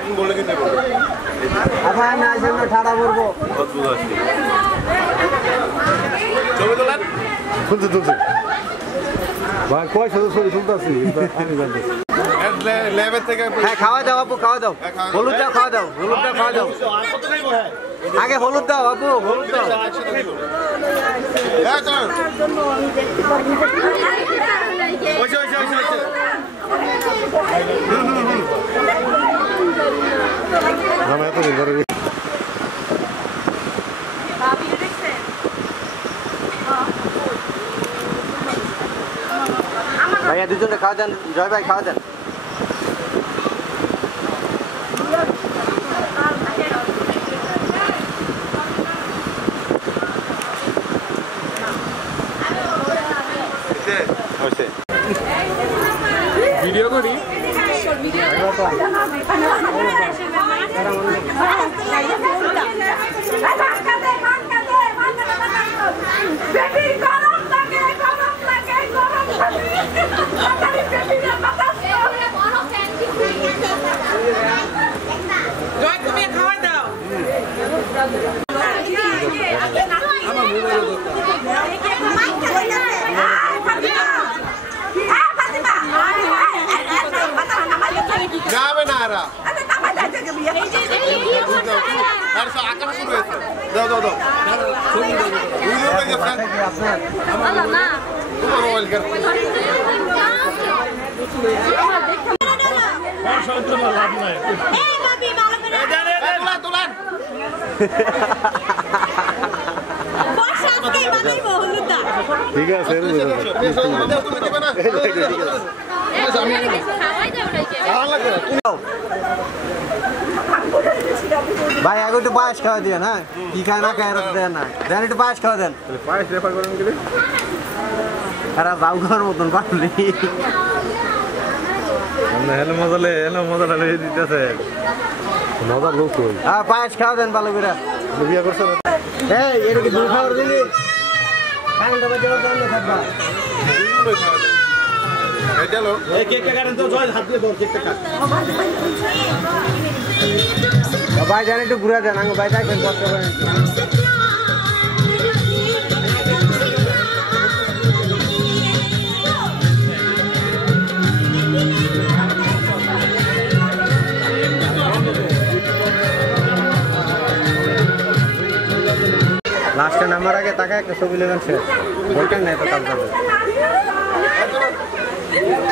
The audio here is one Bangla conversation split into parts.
একদিন বললে কিন্তু আচ্ছা আমি আসেন না ঠাড়া করবো ছবি তোলেন তুলছে ভাই কয় সাথে ছবি তুলতেছি আমি জানতেছি ল্যাবের থেকে হ্যাঁ খাওয়া দাও আপু খাওয়া দাও হলুদ দাও খাওয়া দাও হলুদ দাও খাওয়া দাও আগে হলুদ দাও আপু হলুদ দাও ভাইয়া দুজনে খাওয়া দেন জয় ভাই খাওয়া দেন ভিডিও করি তুমি খাওয়া দাও যাবে না এরা আঁকানো শুরু হয়েছে দাও দাও দাও মোবাইল ঠিক আছে ভাই আগে একটু পায়েস খাওয়া দিয়ে না কি খায় না খায় দেন না দেন একটু পায়েস খাওয়া দেন পায়েস রেফার করেন গেলে এরা যাও খাওয়ার মতন পারলি হেলো মজা লয়ে দিতেছে মজা লোক কই হ্যাঁ পায়েস খাওয়া দেন ভালো করে বিয়া করছ এই এটা কি দুধ খাওয়ার দিলি কারেন্ট বাজে দেন না খাবা চলো এই কেকটা কাটেন তো জয় হাত দিয়ে ধর কেকটা কাট ভাই জান একটু ঘুরে দেন আগে ভাই থাকবেন কষ্ট করেন লাস্টে নাম্বার আগে তাকে একটা ছবি নেবেন শেষ বলতেন না এত কাজ করবে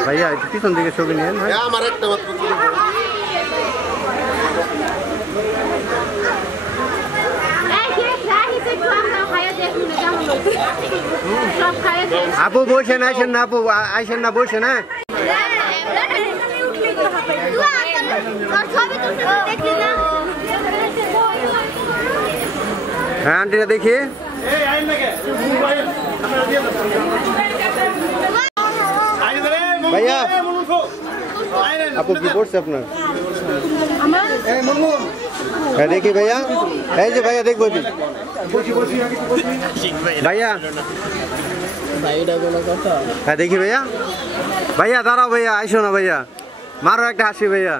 ভাইয়া একটু পিছন দিকে ছবি নিয়েন ভাই আমার একটা মাত্র আপু বসেন আইসেন না আপু আইসেন না বসেন হ্যাঁ হ্যাঁ আন্টিরা দেখি ভাইয়া আপু কি করছে আপনার হ্যাঁ দেখি ভাইয়া এই যে ভাইয়া দেখবো ভাইয়া হ্যাঁ দেখি ভাইয়া ভাইয়া দাঁড়াও ভাইয়া আইসো না ভাইয়া মারো একটা হাসি ভাইয়া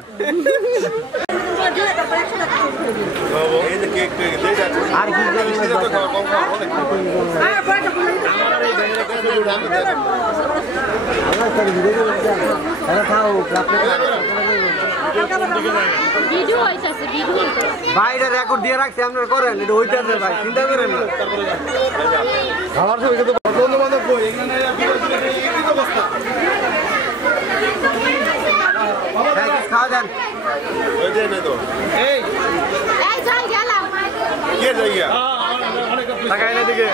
আর কি বাইরে রেকর্ড দিয়ে রাখছি আপনারা করেন এটা হইতেছে ভাই চিন্তা করেন না খাবার ছবি কিন্তু বন্ধু বান্ধব কই খাওয়া দেন এই কে যাইয়া টাকা এনে দিকে